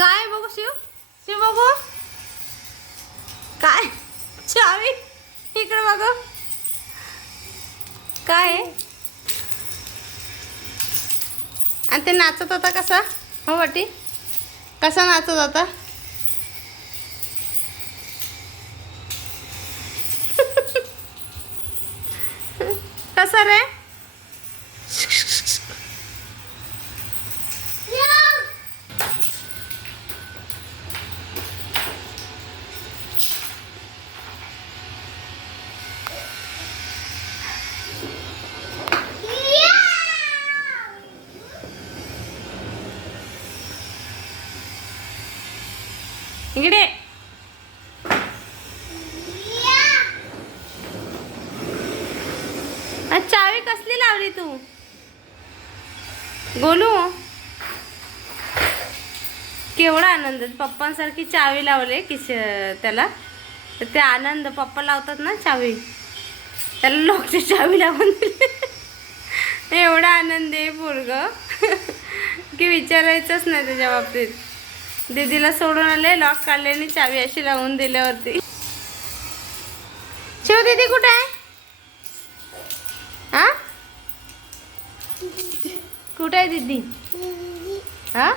काय बघू शिव, शिव बघू काय चावी इकडे बघू काय आहे? आणि ते नाचत होता कसा? हो वाटी कसा नाचत होता? कसा रे? इकडे चावी कसली लावली तू गोलू? केवढा आनंद, पप्पांसारखी चावी लावले की त्याला. तर ते आनंद पप्पा लावतात ना चावी, त्याला लोकची चावी लावून दिली. एवढा आनंद आहे पोरग की विचारायचंच नाही त्याच्या बाबतीत. दीदीला सोडून आले, लॉक काढले आणि चावी अशी लावून दिल्यावरती. शिव दीदी कुठे आहे? हा कुठे आहे दीदी? हा